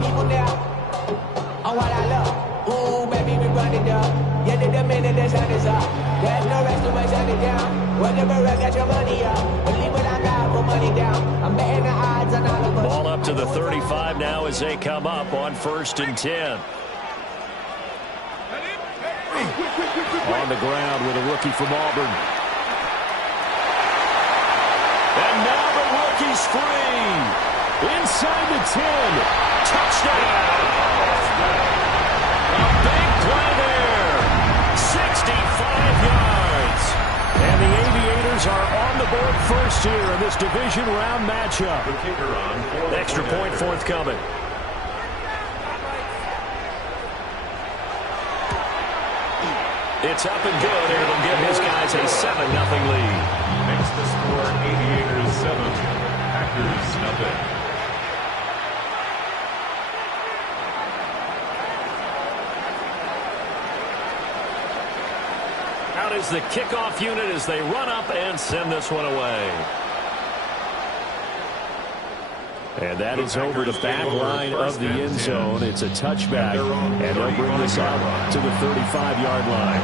people now. On what I love. Ooh, baby, we run it up. Yeah, the minute the sun is up. There's no rest to my shut it down. Whatever I got your money up. Believe what I got, put money down. I'm betting the odds on all of us. Ball up to the 35 now as they come up on 1st and 10. On the ground with a rookie from Auburn. And now the rookie's free. Inside the 10. Touchdown. A big play there. 65 yards. And the Aviators are on the board first here in this division round matchup. Extra point forthcoming. It's up and good, and it'll give his guys a 7-0 lead. Makes the score Aviators 7, Packers 0. Out is the kickoff unit as they run up and send this one away. And that is over the back line of the end zone. It's a touchback, and they'll bring this out to the 35-yard line.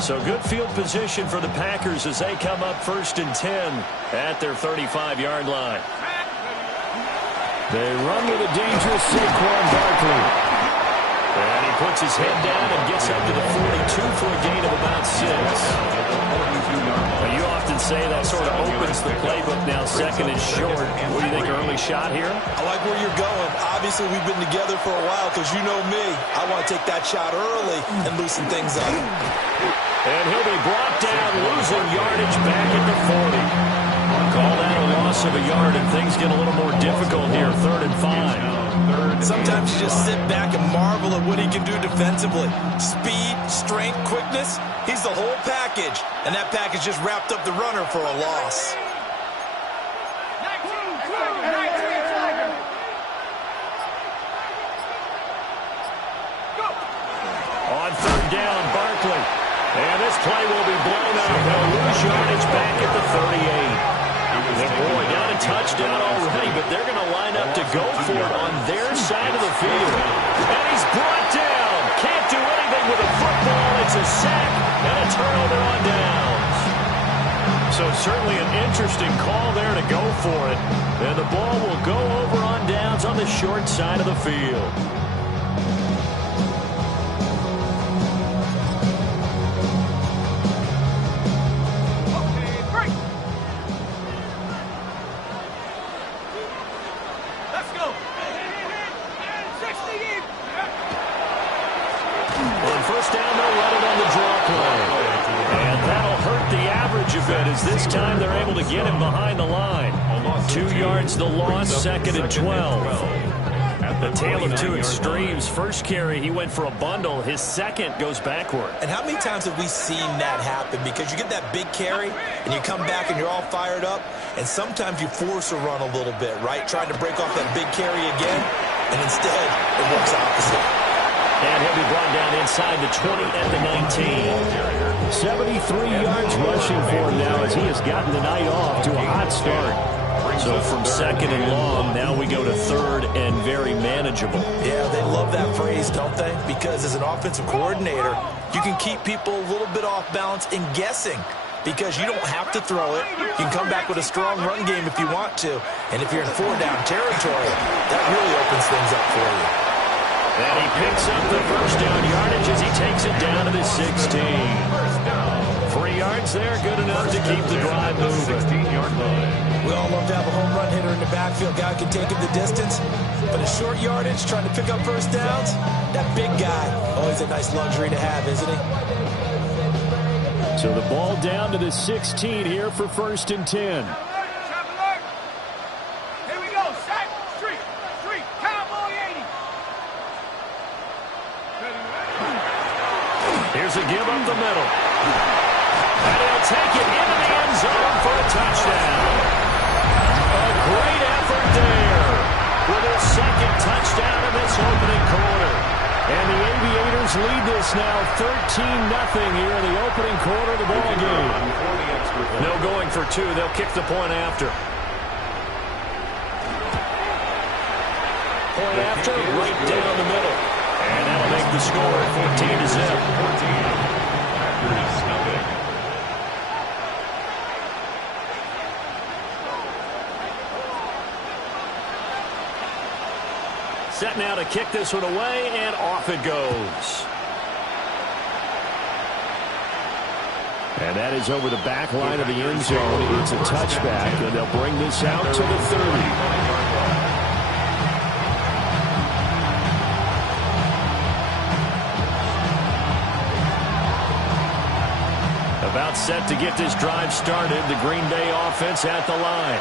So good field position for the Packers as they come up 1st and 10 at their 35-yard line. They run with a dangerous Saquon Barkley. And he puts his head down and gets up to the 42 for a gain of about 6. Now, you often say that sort of opens the playbook now. 2nd and short. What do you think, early shot here? I like where you're going. Obviously, we've been together for a while because you know me. I want to take that shot early and loosen things up. And he'll be brought down, losing yardage back at the 40. Call that a loss of a yard, and things get a little more difficult here, 3rd and 5. Sometimes you just sit back and marvel at what he can do defensively. Speed, strength, quickness, he's the whole package. And that package just wrapped up the runner for a loss. On 3rd down, Barkley. And this play will be blown out. They'll lose yardage back at the 38. And boy, down a touchdown already, but they're going to line up to go for it on their side of the field. And he's brought down. Can't do anything with a football. It's a sack and a turnover on downs. So certainly an interesting call there to go for it. And the ball will go over on downs on the short side of the field. As this time they're able to get him behind the line. 2 yards the loss, 2nd and 12. The tale of two extremes. First carry, he went for a bundle. His second goes backward. And how many times have we seen that happen? Because you get that big carry, and you come back and you're all fired up, and sometimes you force a run a little bit, right? Trying to break off that big carry again, and instead it works opposite. And he'll be brought down inside the 20 at the 19. 73 yards rushing for him now as he has gotten the night off to a hot start. So from 2nd and long, now we go to 3rd and very manageable. Yeah, they love that phrase, don't they? Because as an offensive coordinator, you can keep people a little bit off balance and guessing. Because you don't have to throw it. You can come back with a strong run game if you want to. And if you're in 4-down territory, that really opens things up for you. And he picks up the 1st down yardage as he takes it down to the 16. 3 yards there, good enough to keep the drive moving. 16-yard line. We all love to have a home run hitter in the backfield. Guy can take him the distance. But a short yardage, trying to pick up 1st downs, that big guy, always a nice luxury to have, isn't he? So the ball down to the 16 here for 1st and 10. Here's a give up the middle. And he'll take it into the end zone for a touchdown. A great effort there with his 2nd touchdown lead this now 13-0 here in the opening quarter of the ball game. No going for two. They'll kick the point after. Point after, right down the middle. And that'll make the score 14-0. Set now to kick this one away, and off it goes. And that is over the back line of the end zone. It's a touchback, and they'll bring this out to the 30. About set to get this drive started. The Green Bay offense at the line.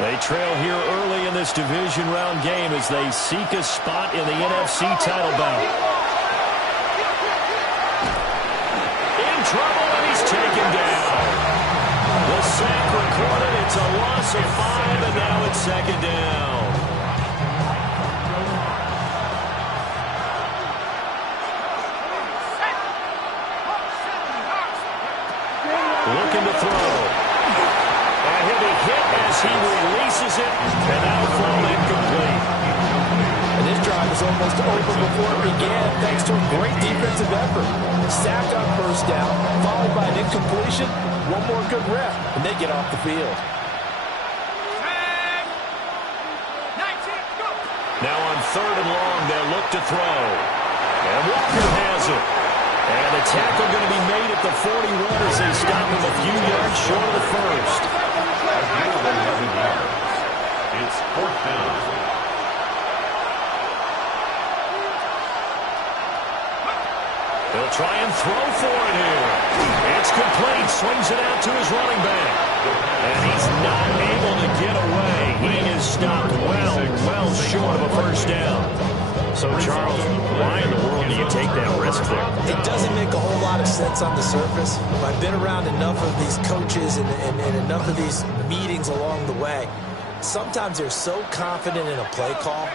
They trail here early in this division round game as they seek a spot in the NFC title bout. In trouble, and he's taken down. The sack recorded. It's a loss of 5, and now it's second down. Looking to throw. And he'll be hit as he releases it, and that'll fall incomplete. And this drive was almost over before it began thanks to a great defensive effort. Sacked on first down, followed by an incompletion. One more good rep, and they get off the field. Now on 3rd and long, they'll look to throw. And Walker has it. And the tackle going to be made at the 41 as they stop him a few yards short of the first. It's 4th down. He'll try and throw for it here. It's complete. Swings it out to his running back. And he's not able to get away. He is stopped well short of a first down. So, Charles, why in the world do you take that risk there? It doesn't make a whole lot of sense on the surface. I've been around enough of these coaches and enough of these meetings along the way. Sometimes they're so confident in a play call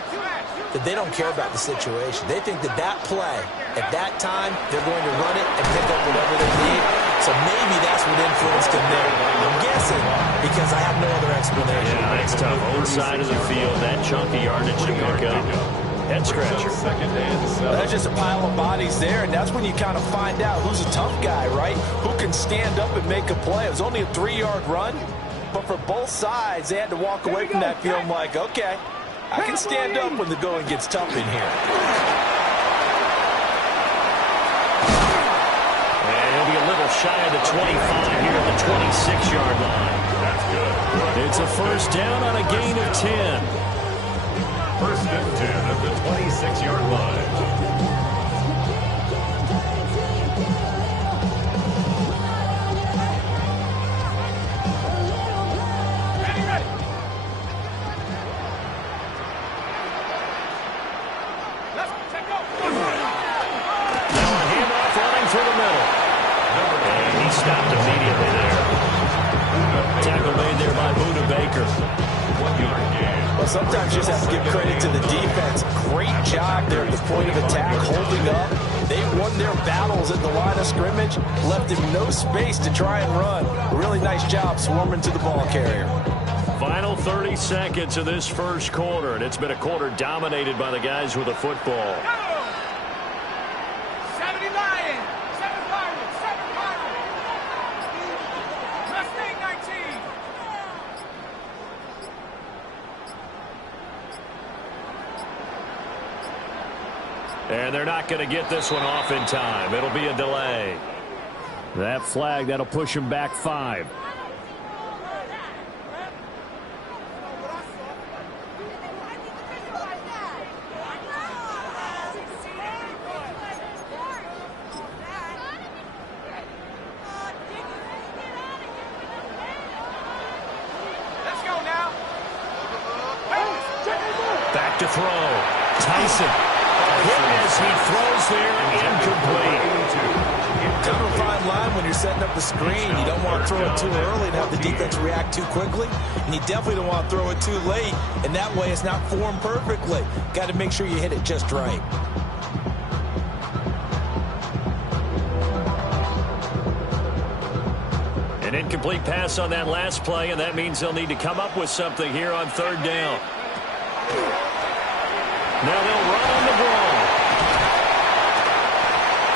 that they don't care about the situation. They think that play, at that time, they're going to run it and pick up whatever they need. So maybe that's what influenced them there. I'm guessing because I have no other explanation. Yeah, that's tough. Own side of the field, that chunky yardage to pick up. Head scratcher. There's just a pile of bodies there, and that's when you kind of find out who's a tough guy, right? Who can stand up and make a play. It was only a 3-yard run, but for both sides, they had to walk away from that feeling like, okay, I can stand up when the going gets tough in here. And he'll be a little shy of the 25 here at the 26-yard line. That's good. It's a first down on a gain of 10. 1st and 10 at the 26-yard line. Now a handoff running through the middle. And he stopped immediately there. Tackle made there by Buda Baker. 1-yard gain. Well, sometimes you just have to give credit to the defense. Great job there at the point of attack, holding up. They won their battles at the line of scrimmage, left him no space to try and run. A really nice job swarming to the ball carrier. Final 30 seconds of this first quarter, and it's been a quarter dominated by the guys with the football. 70 Lions! 7 Pirates! 7 Pirates! Mustang 19! And they're not going to get this one off in time. It'll be a delay. That flag, that'll push him back 5. Let's go now! Back to throw. Tyson. Hit as he throws there, incomplete. Kind of a fine line when you're setting up the screen. You don't want to throw it too early and have the defense react too quickly. And you definitely don't want to throw it too late. And that way it's not formed perfectly. Got to make sure you hit it just right. An incomplete pass on that last play, and that means they'll need to come up with something here on third down. Now they'll run on the ball.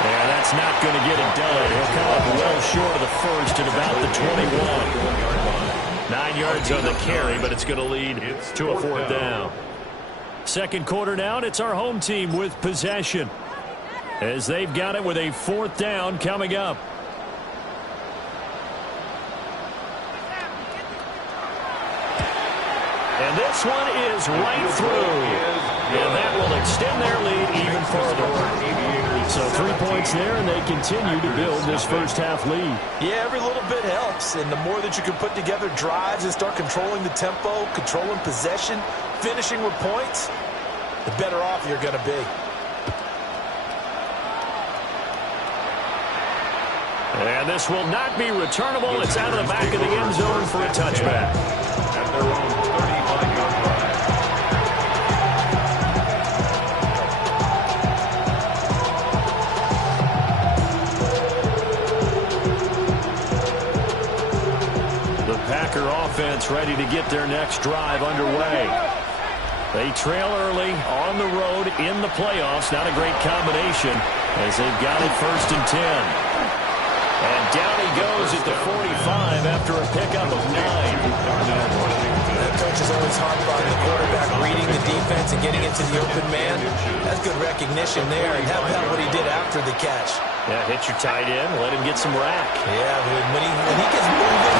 Yeah, that's not going to get it done. He'll come up well short of the first at about the 21. 9 yards on the carry, but it's going to lead to a fourth down. Second quarter now, and it's our home team with possession, as they've got it with a fourth down coming up. And this one is right through. And that will extend their lead even further. So 3 points there, and they continue to build this first half lead. Yeah, every little bit helps. And the more that you can put together drives and start controlling the tempo, controlling possession, finishing with points, the better off you're going to be. And this will not be returnable. It's out of the back of the end zone for a touchback. At their own 35-yard line. The Packer offense ready to get their next drive underway. They trail early on the road in the playoffs. Not a great combination as they've got it 1st and 10. And down he goes at the 45 after a pickup of 9. That coach is always harped on the quarterback reading the defense and getting into the open man. That's good recognition there. And how about what he did after the catch? Yeah, hit your tight end, let him get some rack. Yeah, when he gets moving,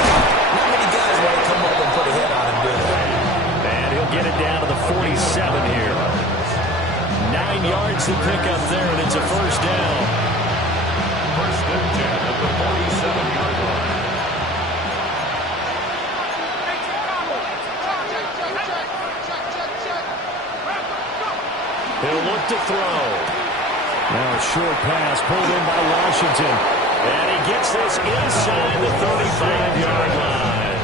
not many guys want to come up and put a hit on him, do they? And he'll get it down to the 47 here. 9 yards to pick up there, and it's a first down. 1st and 10 at the 47-yard line. He'll look to throw. Now a short pass pulled in by Washington. And he gets this inside the 35-yard line.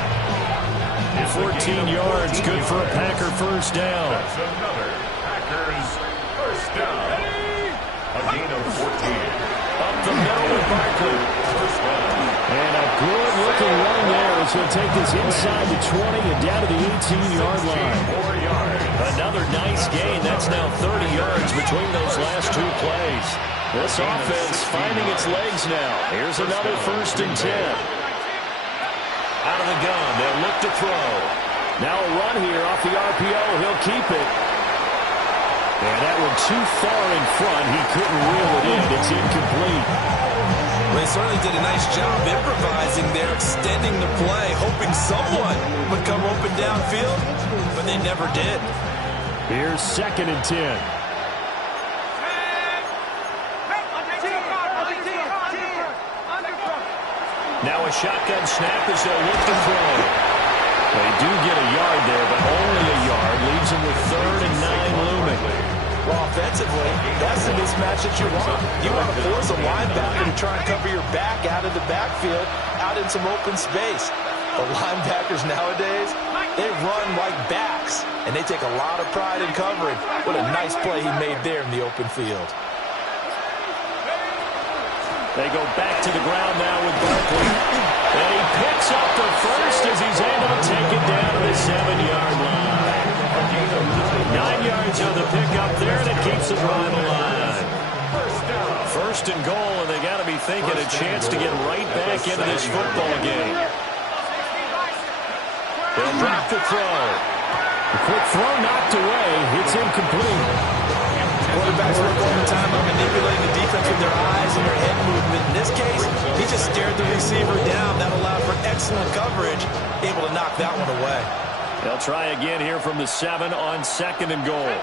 14 yards, good for a Packer first down. That's another Packers first down. A gain of 14. Up the middle with Barkley. First down. And a good-looking run there as he'll take this inside the 20 and down to the 18-yard line. 4 yards. Another nice gain. That's now 30 yards between those last 2 plays. This offense finding its legs now. Here's another 1st and 10. Out of the gun. They'll look to throw. Now a run here off the RPO. He'll keep it. And that one too far in front. He couldn't reel it in. It's incomplete. Well, they certainly did a nice job improvising there, extending the play, hoping someone would come open downfield, but they never did. Here's 2nd and 10. Now a shotgun snap as they'll look to throw. They do get a yard there, but only a yard. Leaves them with 3rd and 9 looming. Well, offensively, that's the mismatch that you want. You want to force a linebacker to try and cover your back out of the backfield, out in some open space. The linebackers nowadays, they run like backs, and they take a lot of pride in covering. What a nice play he made there in the open field. They go back to the ground now with Barkley. And he picks up the first as he's able to take it down to the 7-yard line. 9 yards on the pickup there, and it keeps the drive alive. 1st and goal, and they got to be thinking a chance to get right back into this football game. They'll drop the throw. The quick throw knocked away. It's incomplete. Quarterbacks work overtime on manipulating the defense with their eyes and their head movement. In this case, he just stared the receiver down. That allowed for excellent coverage, able to knock that one away. They'll try again here from the 7 on 2nd and goal.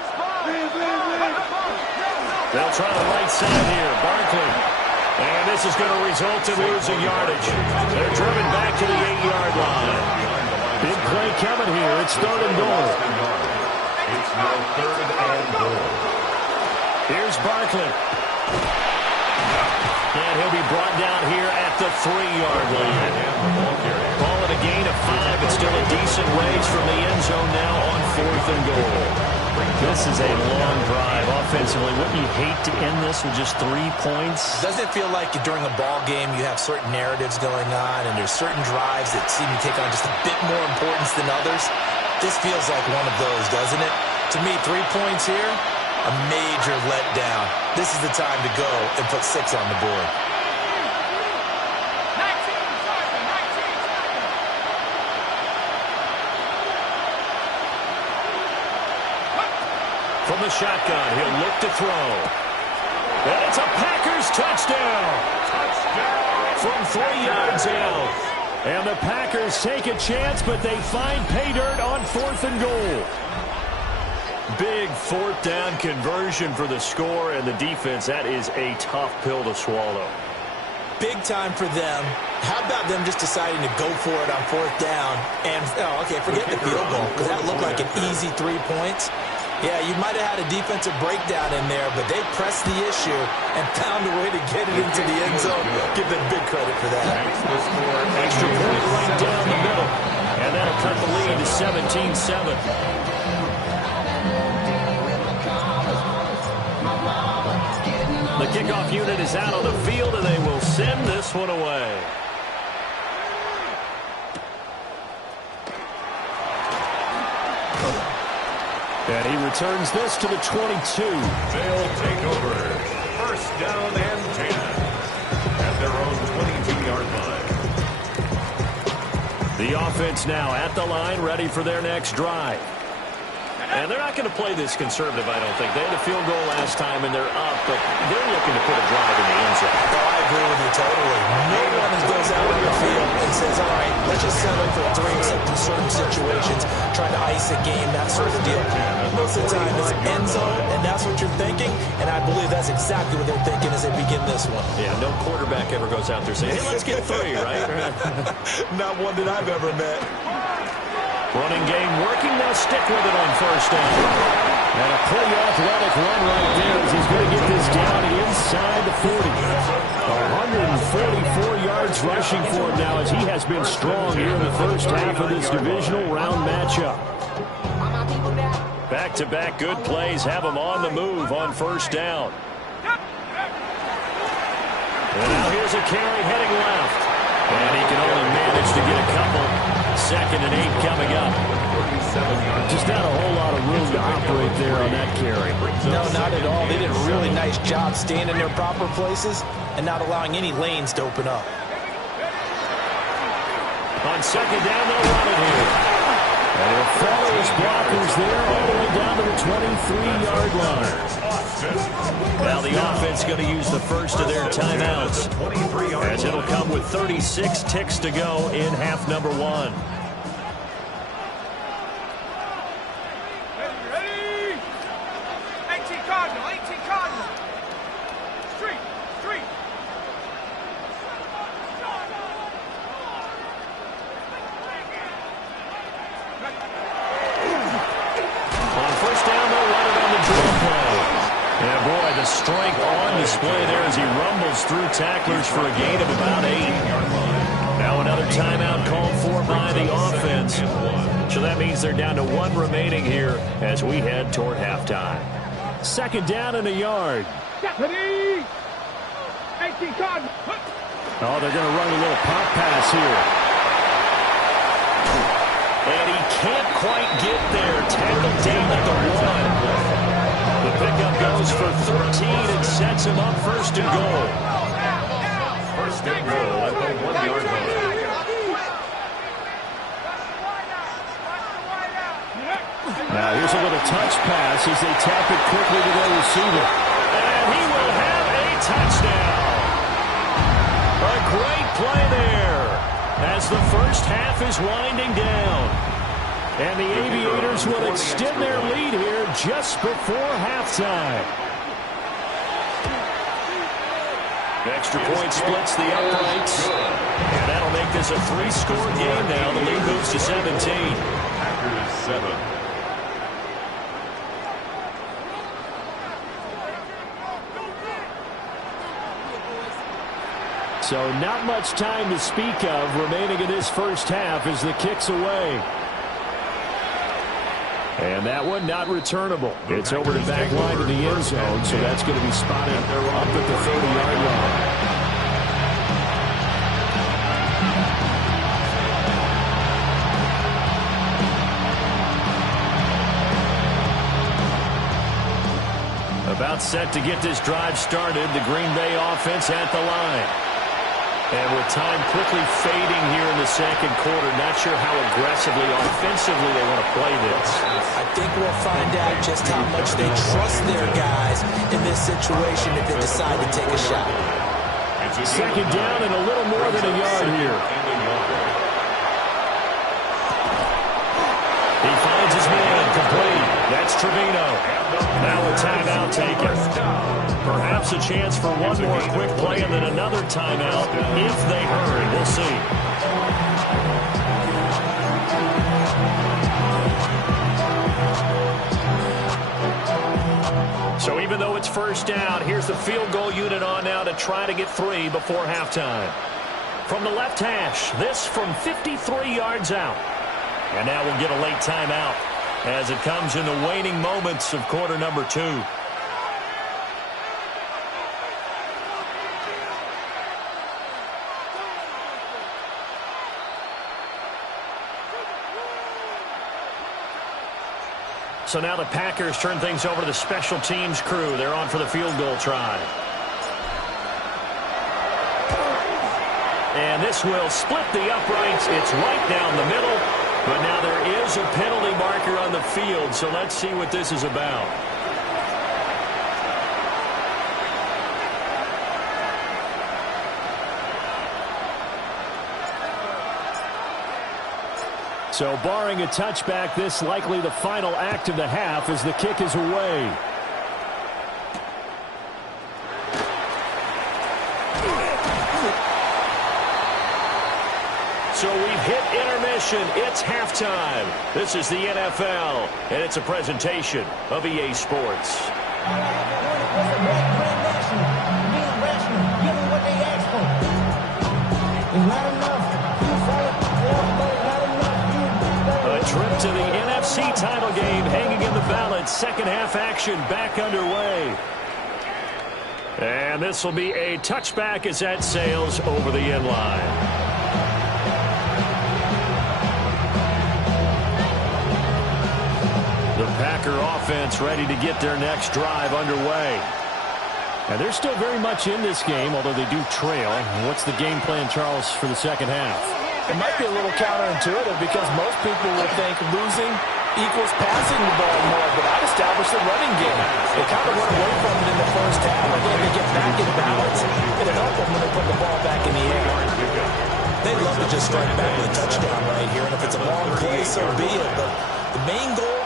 They'll try the right side here. Barkley. And this is going to result in losing yardage. They're driven back to the 8-yard line. Big play coming here. It's 3rd and goal. It's now 3rd and goal. Here's Barkley. And he'll be brought down here at the 3-yard line. Call it a gain of 5. It's still a decent ways from the end zone now on 4th and goal. This is a long drive offensively. Wouldn't you hate to end this with just 3 points? Doesn't it feel like during a ball game you have certain narratives going on and there's certain drives that seem to take on just a bit more importance than others? This feels like one of those, doesn't it? To me, 3 points here, a major letdown. This is the time to go and put 6 on the board. From the shotgun, he'll look to throw. And it's a Packers touchdown. From 3 yards out. And the Packers take a chance, but they find pay dirt on 4th and goal. Big 4th down conversion for the score, and the defense, that is a tough pill to swallow. Big time for them. How about them just deciding to go for it on 4th down? And, forget the field goal, because that looked like an easy 3 points. Yeah, you might have had a defensive breakdown in there, but they pressed the issue and found a way to get it into the end zone. Give them big credit for that. Extra point right down the middle. And that'll cut the lead to 17-7. The kickoff unit is out on the field, and they will send this one away. And he returns this to the 22. They'll take over. 1st down and 10. At their own 22-yard line. The offense now at the line, ready for their next drive. And they're not going to play this conservative, I don't think. They had a field goal last time, and they're up, but they're looking to put a drive in the end zone. Oh, I agree with you totally. No one goes out on the field and says, all right, let's just settle for 3 except in certain situations, trying to ice a game, that sort of deal. Most of the time, it's end zone, and that's what you're thinking, and I believe that's exactly what they're thinking as they begin this one. Yeah, no quarterback ever goes out there saying, hey, let's get 3, right? Not one that I've ever met. Running game working. They'll stick with it on 1st down. And a pretty athletic run right there as he's going to get this down inside the 40. 144 yards rushing for him now as he has been strong here in the first half of this divisional round matchup. Back-to-back good plays have him on the move on 1st down. And now here's a carry heading left. And he can only manage to get a couple. 2nd and 8 coming up. Just not a whole lot of room to operate there on that carry. No, not at all. They did a really nice job staying in their proper places and not allowing any lanes to open up. On 2nd down, they'll run it here. And he'll follow his blockers there all the way down to the 23-yard line. Now the offense going to use the first of their timeouts, as it'll come with 36 ticks to go in half number 1. Ready? 18 Cardinal, 18 Cardinal. Street. On 1st down, they'll run it on the draw play. And boy, the strength on display there as he rumbles through tacklers for a gain of about 8. Now another timeout called for by the offense. So that means they're down to 1 remaining here as we head toward halftime. 2nd down and a yard. Ready? 18 Cardinal. Oh, they're going to run a little pop pass here. And he can't quite get there. Tackled down at the 1. The pickup goes for 13 and sets him up 1st and goal. 1st and goal at the 1-yard line. Now here's a little touch pass as they tap it quickly to their receiver. And he will have a touchdown. A great play there as the first half is winding down. And the Aviators will extend their lead here just before halftime. Extra point splits the uprights. And that'll make this a 3-score game now. The lead moves to 17. Packers 7. So not much time to speak of remaining in this first half as the kick's away. And that one not returnable. It's over the back line to the end zone, so that's going to be spotted up at the 30-yard line. About set to get this drive started. The Green Bay offense at the line. And with time quickly fading here in the second quarter, not sure how aggressively, offensively they want to play this. I think we'll find out just how much they trust their guys in this situation if they decide to take a shot. Second down and a little more than a yard here. He finds his man complete. That's Trevino. Now a timeout taken. Perhaps a chance for one more quick play and then another timeout if they hurry. We'll see. So even though it's first down, here's the field goal unit on now to try to get 3 before halftime. From the left hash, this from 53 yards out. And now we'll get a late timeout as it comes in the waning moments of quarter number 2. So now the Packers turn things over to the special teams crew. They're on for the field goal try. And this will split the uprights. It's right down the middle. But now there is a penalty marker on the field, so let's see what this is about. So barring a touchback, this likely the final act of the half as the kick is away. So we've hit intermission. It's halftime. This is the NFL, and it's a presentation of EA Sports. A trip to the NFC title game hanging in the balance. Second half action back underway. And this will be a touchback as that sails over the end line. The Packer offense ready to get their next drive underway. And they're still very much in this game, although they do trail. What's the game plan, Charles, for the second half? It might be a little counterintuitive because most people would think losing equals passing the ball more, but I'd establish the running game. They kind of went away from it in the first half. Again, they get back in balance. It'll help them when they put the ball back in the air. They'd love to just strike back with a touchdown right here, and if it's a long play, so be it. But the main goal,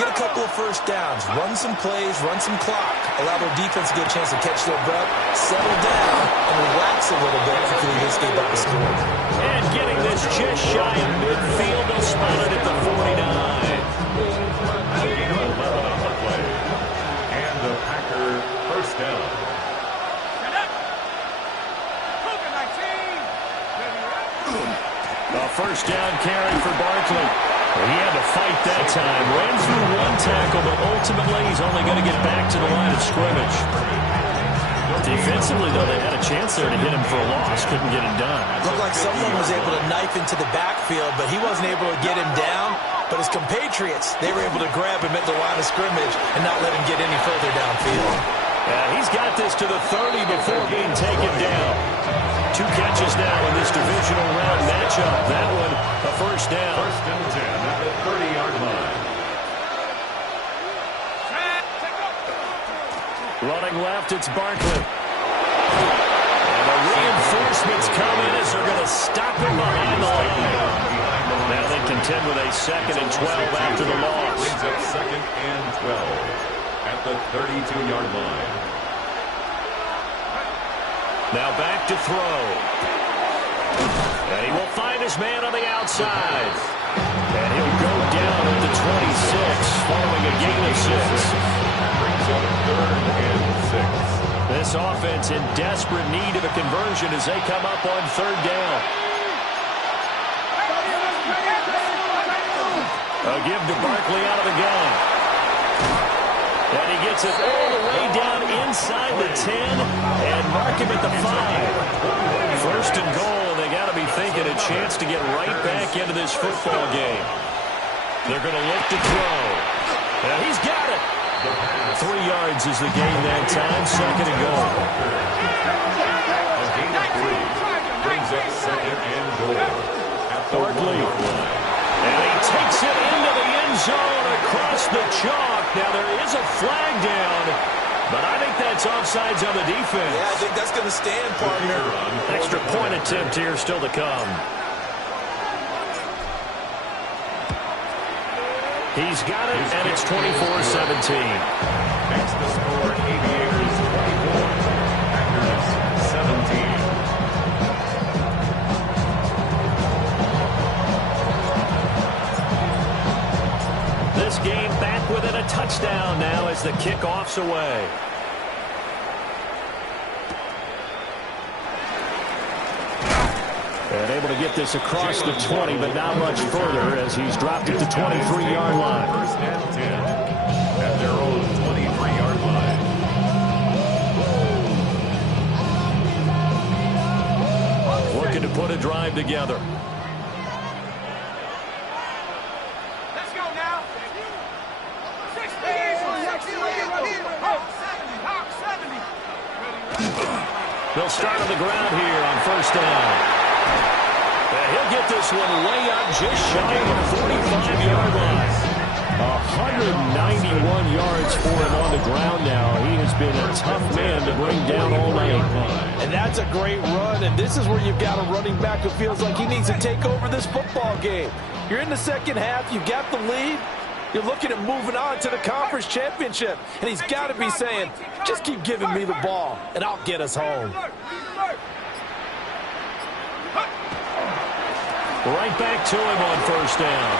get a couple of first downs, run some plays, run some clock, allow their defense to get a chance to catch their breath, settle down, and relax a little bit after this game up the score. And getting this just shy of midfield, they'll spot it at the 49. And the Packer first down. A first down carry for Barkley. He had to fight that time. Ran through one tackle, but ultimately he's only going to get back to the line of scrimmage. Defensively, though, they had a chance there to hit him for a loss. Couldn't get it done. Looked like someone was able to knife into the backfield, but he wasn't able to get him down. But his compatriots, they were able to grab him at the line of scrimmage and not let him get any further downfield. He's got this to the 30 before being taken down. 2 catches now in this divisional round matchup. That one, a first down. First and 10 at the 30-yard line. Running left, it's Barkley. And the reinforcements come in as they're going to stop him behind the line. Now they contend with a 2nd and 12 after the loss. Brings up 2nd and 12 at the 32-yard line. Now back to throw. And he will find his man on the outside. And he'll go down at the 26 following a gain of 6. Brings up 3rd and 6. This offense in desperate need of a conversion as they come up on 3rd down. A give to Barkley out of the gun. And he gets it all the way down inside the 10 and mark him at the 5. First and goal, and they got to be thinking a chance to get right back into this football game. They're going to look to throw. And he's got it. 3 yards is the gain that time. Second and goal. A gain of 3 brings up second and goal at the Barkley. And he takes it into the end zone across the chalk. Now there is a flag down, but I think that's offsides on the defense. Yeah, I think that's going to stand, partner. Extra point attempt here still to come. He's got it, and it's 24-17. Makes the score Aviators 24, Packers 17. This game back within a touchdown now as the kickoff's away. And able to get this across the 20, but not much further as he's dropped it to 23-yard line. First and 10 at their own 23-yard line. Looking to put a drive together. Let's go now. 60. Hawk 70. They'll start on the ground here on first down. He'll get this one way up just shy of the 45-yard line. 191 yards for him on the ground now. He has been a tough man to bring down all night. And that's a great run, and this is where you've got a running back who feels like he needs to take over this football game. You're in the second half, you've got the lead, you're looking at moving on to the conference championship, and he's got to be saying, just keep giving me the ball, and I'll get us home. Right back to him on first down.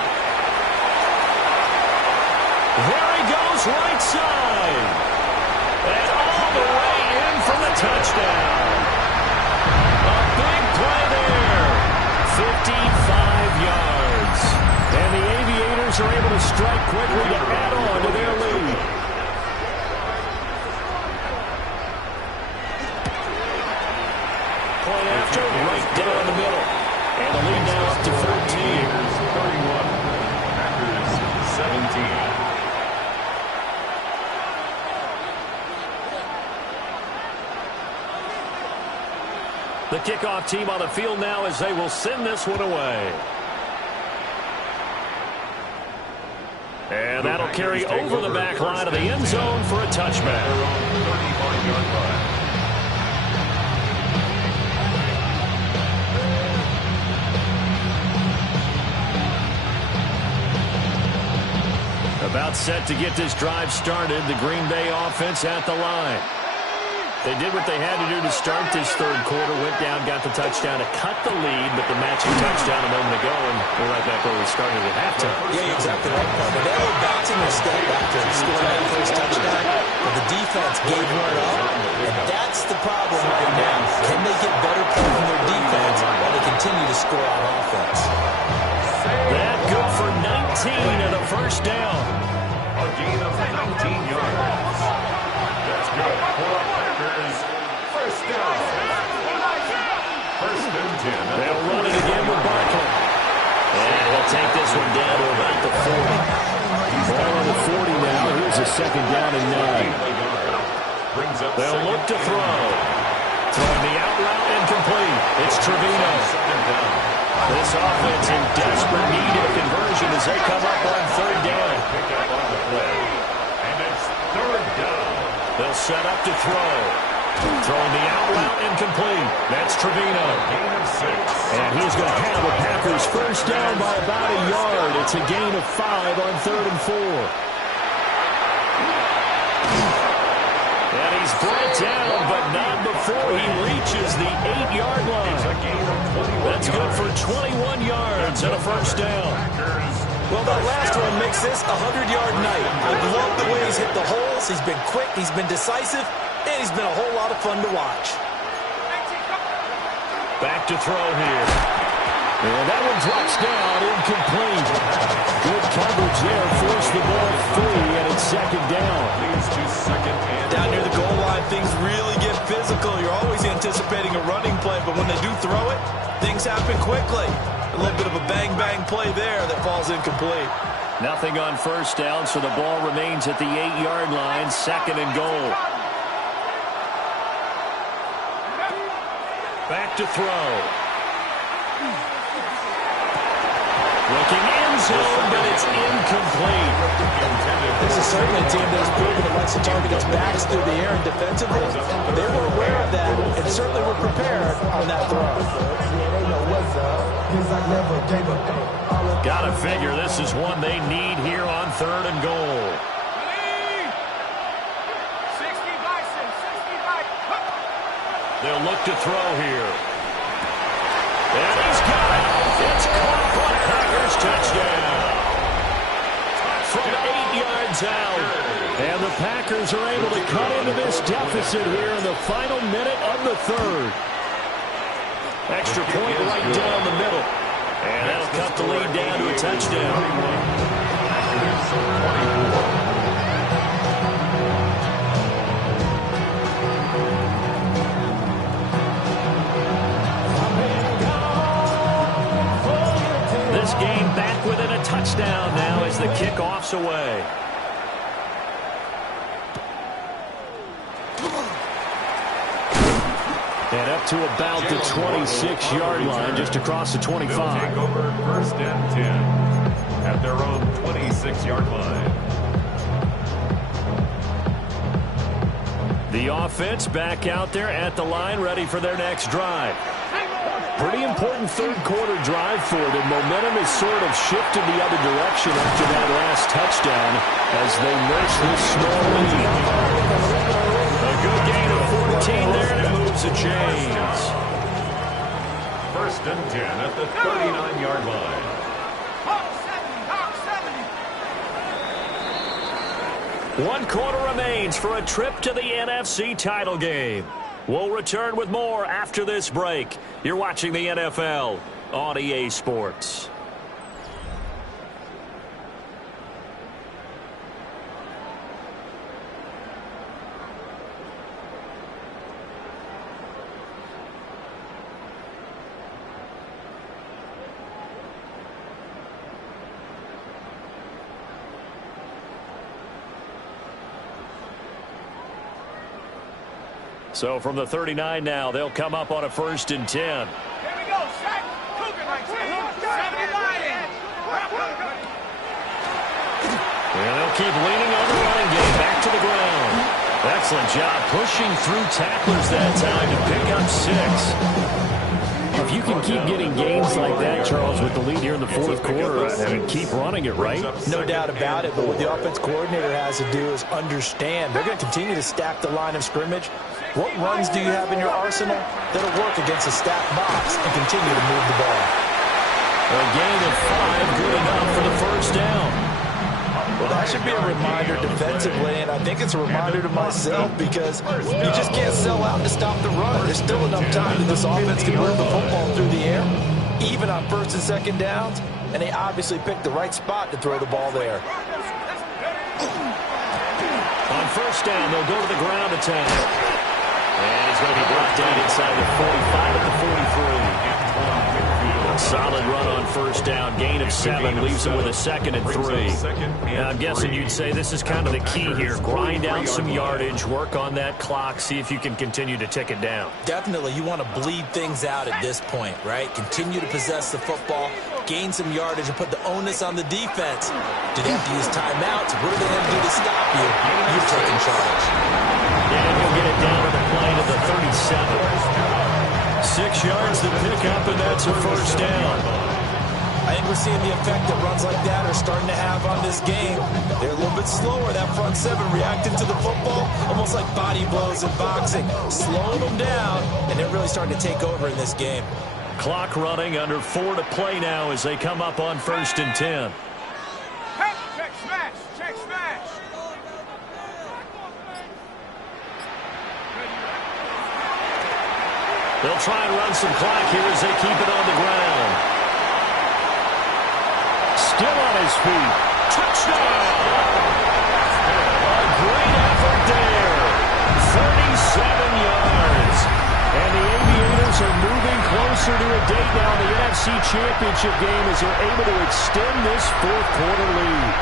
There he goes, right side. And all the way in for the touchdown. A big play there. 55 yards. And the Aviators are able to strike quickly to add on to their lead. Play after, right down the middle. And the lead now up to 14. 31, Packers 17. The kickoff team on the field now as they will send this one away. And that'll carry over the back line of the end zone for a touchback. 35-yard line. About set to get this drive started, the Green Bay offense at the line. They did what they had to do to start this third quarter, went down, got the touchdown to cut the lead, but the matching touchdown a moment ago, and we're right back where we started at halftime. Yeah, you're exactly right, Parker. They were bouncing their step after scoring that first touchdown, but the defense gave one up, and that's the problem right now. Can they get better play from their defense while they continue to score on offense? That good for 19 and a first down. A gain of 19 yards. That's good for the Packers. First down. First and 10. They'll run it again with Barkley. And he'll take this one down to about the 40. Ball on the 40 now. Here's a second down and 9. They'll look to throw. Throwing the out route incomplete. It's Trevino. This offense in desperate need of a conversion as they come up on third down. And it's third down. They'll set up to throw. Throwing the out route incomplete. That's Trevino. Gain of 6. And he's going to have the Packers first down by about a yard. It's a gain of 5 on 3rd and 4. And he's brought down, but not before he reaches the 8-yard line. That's good for 21 yards and a first down. Well, that last one makes this a 100-yard night. I love the way he's hit the holes. He's been quick, he's been decisive, and he's been a whole lot of fun to watch. Back to throw here. And that one drops down, incomplete. Good coverage there, forced the ball free, and it's second down. Leads to second and Down near the goal line, things really get physical. You're always anticipating a running play, but when they do throw it, things happen quickly. A little bit of a bang-bang play there that falls incomplete. Nothing on first down, so the ball remains at the 8-yard line, second and goal. Back to throw. Looking end zone, but it's incomplete. This is certainly a team that has proven it likes to target its backs through the air and defensively. They were aware of that and certainly were prepared on that throw. Gotta figure this is one they need here on third and goal. 60 Bison, 60 Bison. They'll look to throw here. And he's got it. It's caught for a Packers touchdown. From 8 yards out. And the Packers are able to cut into this deficit here in the final minute of the third. Extra point right down the middle. And that'll cut the lead down to a touchdown. This game back within a touchdown now as the kickoff's away. And up to about the 26-yard line, just across the 25. They'll take over first and 10 at their own 26-yard line. The offense back out there at the line, ready for their next drive. Pretty important third-quarter drive for them. Momentum has sort of shifted the other direction after that last touchdown as they nurse this small lead. A good gain of 14 there, and it moves the chains. First and 10 at the 39-yard line. Hawk 70, Hawk 70. 1 quarter remains for a trip to the NFC title game. We'll return with more after this break. You're watching the NFL on EA Sports. So from the 39 now, they'll come up on a first and 10. Here we go, set. Cougar 19. 70 Lions. And they'll keep leaning on the running game. Back to the ground. Excellent job pushing through tacklers that time to pick up 6. If you can keep getting gains like that, Charles, with the lead here in the fourth quarter, I mean, keep running it, right? No doubt about it, but what the offense coordinator has to do is understand they're going to continue to stack the line of scrimmage. What runs do you have in your arsenal that'll work against a stacked box and continue to move the ball? A gain of 5, good enough for the first down. Well, that should be a reminder defensively, and I think it's a reminder to myself because you just can't sell out to stop the run. There's still enough time that this offense can move the football through the air, even on first and second downs, and they obviously picked the right spot to throw the ball there. On first down, they'll go to the ground attack. And he's going to be brought down inside the 45 at the 43. Solid run on first down. Gain of 7 leaves him with a second and 3. And I'm guessing you'd say this is kind of the key here. Grind out some yardage, work on that clock, see if you can continue to tick it down. Definitely, you want to bleed things out at this point, right? Continue to possess the football, gain some yardage, and put the onus on the defense. Do they have to use timeouts? What do they have to do to stop you? You're taking charge. And he'll get it down to the plane of the 37. 6 yards to pick up, and that's a first down. I think we're seeing the effect that runs like that are starting to have on this game. They're a little bit slower, that front 7, reacting to the football, almost like body blows in boxing, slowing them down, and they're really starting to take over in this game. Clock running, under 4 to play now as they come up on first and 10. Hey, check smash, check smash. They'll try and run some clock here as they keep it on the ground. still on his feet. Touchdown! A great effort there. 37 yards. And the Aviators are moving closer to a date now in the NFC Championship game as they're able to extend this fourth-quarter lead.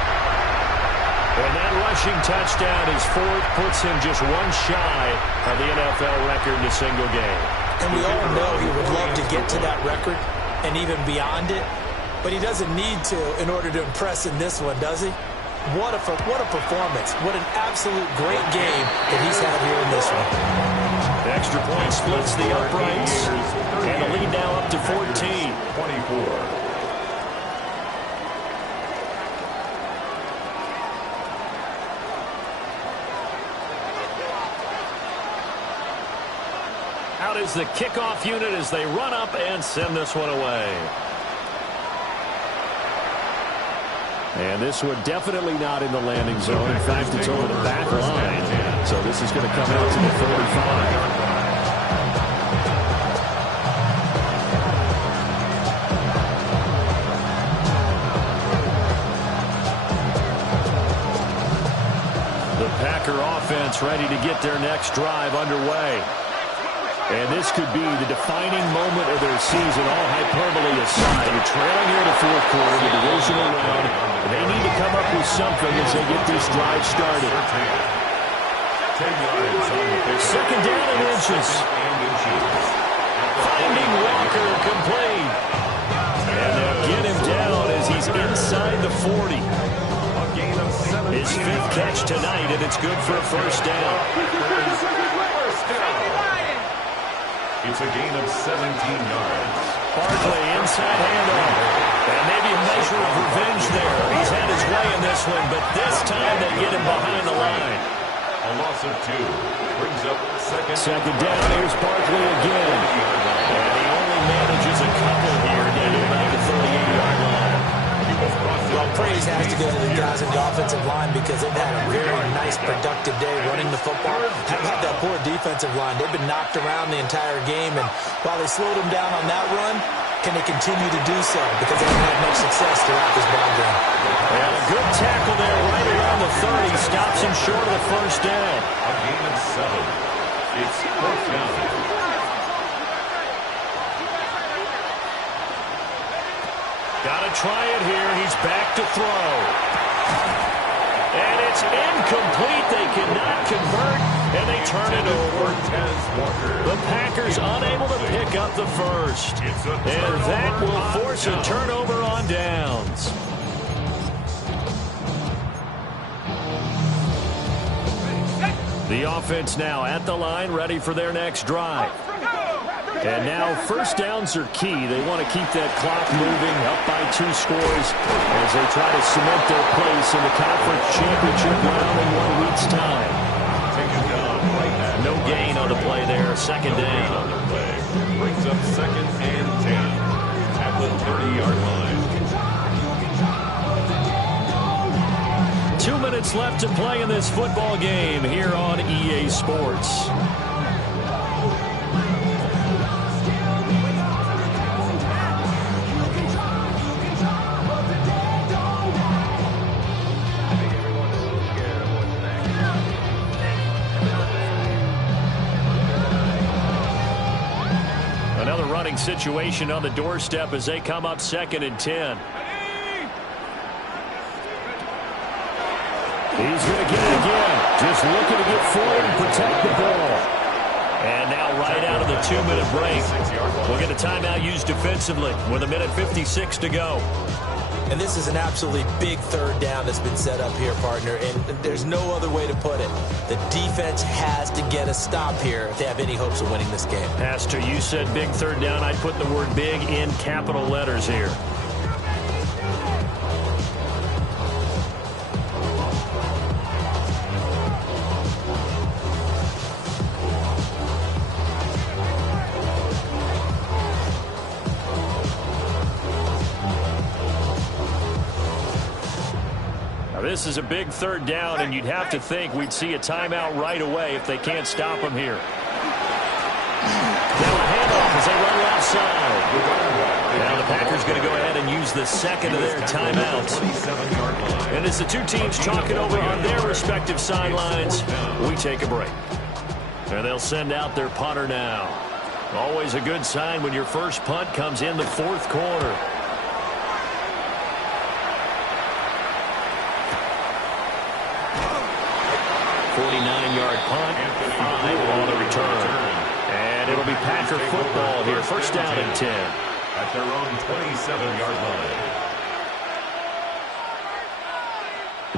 And that rushing touchdown, his fourth, puts him just one shy of the NFL record in a single game. And we all know he would love to get to that record and even beyond it, but he doesn't need to in order to impress in this one, does he? What a performance. What an absolute great game that he's had here in this one. The extra point splits the uprights, and the lead now up to 14. 24. Out is the kickoff unit as they run up and send this one away. And this one definitely not in the landing zone. In fact, it's over the back line. So this is going to come out to the 35. The Packer offense ready to get their next drive underway. And this could be the defining moment of their season, all hyperbole aside. They're trailing here in the fourth quarter, the divisional round. They need to come up with something as they get this drive started. Second down and inches. Finding Walker complete. And they'll get him down as he's inside the 40. His fifth catch tonight, and it's good for a first down. It's a gain of 17 yards. Barkley inside handoff. And maybe a measure of revenge there. He's had his way in this one, but this time they get him behind the line. A loss of 2 brings up second down. Here's Barkley again. And he only manages a couple here down to about the 38-yard line. Well, praise has to go to the guys in the offensive line because they've had a very nice, productive day running the football. How about that poor defensive line? They've been knocked around the entire game, and while they slowed them down on that run, can they continue to do so? Because they haven't had much success throughout this ball game. And a good tackle there right around the 30. Stops him short of the first down. A gain of 7. It's fourth down. Got to try it here. He's back to throw. And it's incomplete. They cannot convert, and they turn it over. The Packers unable to pick up the first. And that will force a turnover on downs. The offense now at the line, ready for their next drive. And now first downs are key. They want to keep that clock moving, up by 2 scores as they try to cement their place in the conference championship round in 1 week's time. No gain on the play there. Second down. Brings up second and 10 at the 30-yard line. 2 minutes left to play in this football game here on EA Sports. Another running situation on the doorstep as they come up second and 10. He's going to get it again. Just looking to get forward and protect the ball. And now right out of the 2-minute break, we'll get a timeout used defensively with 1:56 to go. And this is an absolutely big third down that's been set up here, partner, and there's no other way to put it. The defense has to get a stop here if they have any hopes of winning this game. Pastor, you said big third down. I put the word big in capital letters here. This is a big third down, and you'd have to think we'd see a timeout right away if they can't stop them here. Now a handoff as they run left side. Now the Packers going to go ahead and use the second of their timeouts. And as the two teams talk it over on their respective sidelines, we take a break. And they'll send out their punter now. Always a good sign when your first punt comes in the fourth quarter. .49-yard punt, 5 on the return. And it'll be Packer football here. First down and 10. At their own 27-yard line.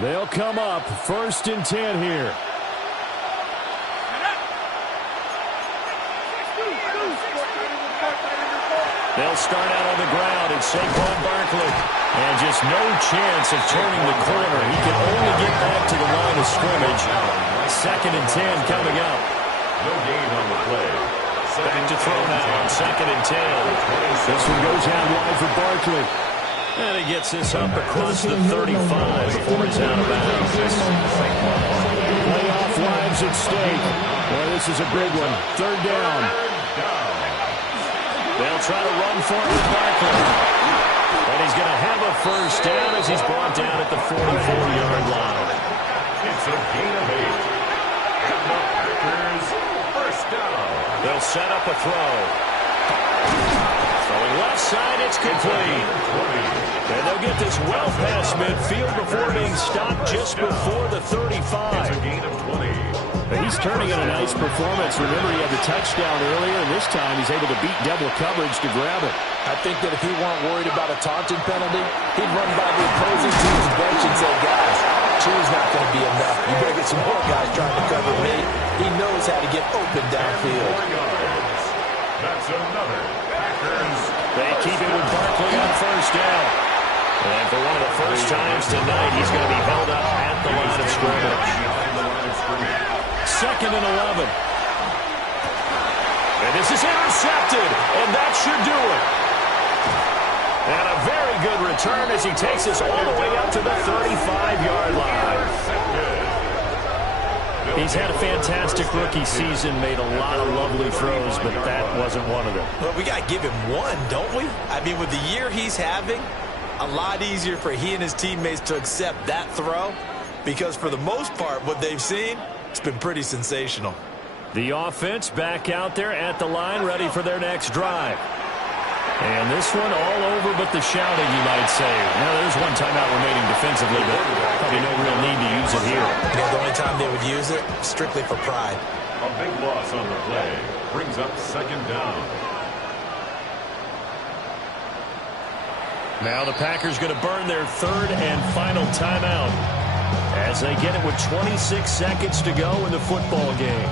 They'll come up first and 10 here. They'll start out on the ground, and Saquon Barkley. And just no chance of turning the corner. He can only get back to the line of scrimmage. Second and 10 coming up. No gain on the play. Back to throw now on second and 10. This one goes out wide for Barkley. And he gets this up across the 35 before it's out of bounds. Playoff lives at stake. Well, this is a big one. Third down. They'll try to run for it with Barkley. And he's going to have a first down as he's brought down at the 44-yard line. It's a gain of 8. And the Packers first down. They'll set up a throw. Throwing left side, it's complete. And they'll get this well past midfield before being stopped just before the 35. It's a gain of 20. He's turning in a nice performance. Remember, he had the touchdown earlier, and this time he's able to beat double coverage to grab it. I think that if he weren't worried about a taunting penalty, he'd run by the opposing team's bench and say, guys, two's not going to be enough. You better get some more guys trying to cover me. He knows how to get open downfield. That's another Packers. They keep it with Barkley on first down. And for one of the first times tonight, he's going to be held up at the line of scrimmage. Second and 11. And this is intercepted, and that should do it. And a very good return as he takes us all the way up to the 35-yard line. He's had a fantastic rookie season, made a lot of lovely throws, but that wasn't one of them. Well, we got to give him one, don't we? I mean, with the year he's having, a lot easier for he and his teammates to accept that throw, because for the most part, what they've seen, it's been pretty sensational. The offense back out there at the line, ready for their next drive. And this one all over but the shouting, you might say. Now, there's one timeout remaining defensively, but probably no real need to use it here. Yeah, the only time they would use it, strictly for pride. A big loss on the play. Brings up second down. Now the Packers going to burn their third and final timeout as they get it with 26 seconds to go in the football game.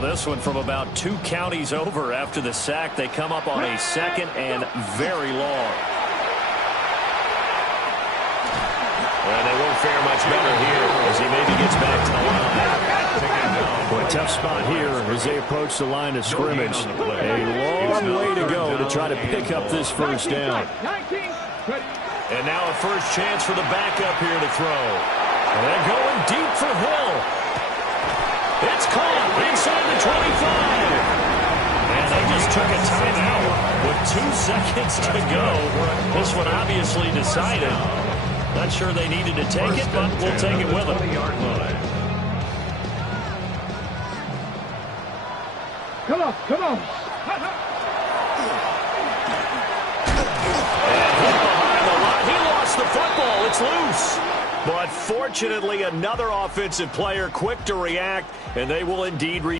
This one from about 2 counties over after the sack. They come up on a second and very long. And they won't fare much better here as he maybe gets back to the line. A tough spot here as they approach the line of scrimmage. A long way to go to try to pick up this first down. And now a first chance for the backup here to throw. And they're going deep for Hill. It's caught inside the 25. And they just took a timeout with 2 seconds to go. This one obviously decided. Not sure they needed to take it, but we'll take it with them. Come on, come on. And hit behind the line. He lost the football. It's loose. But fortunately, another offensive player quick to react, and they will indeed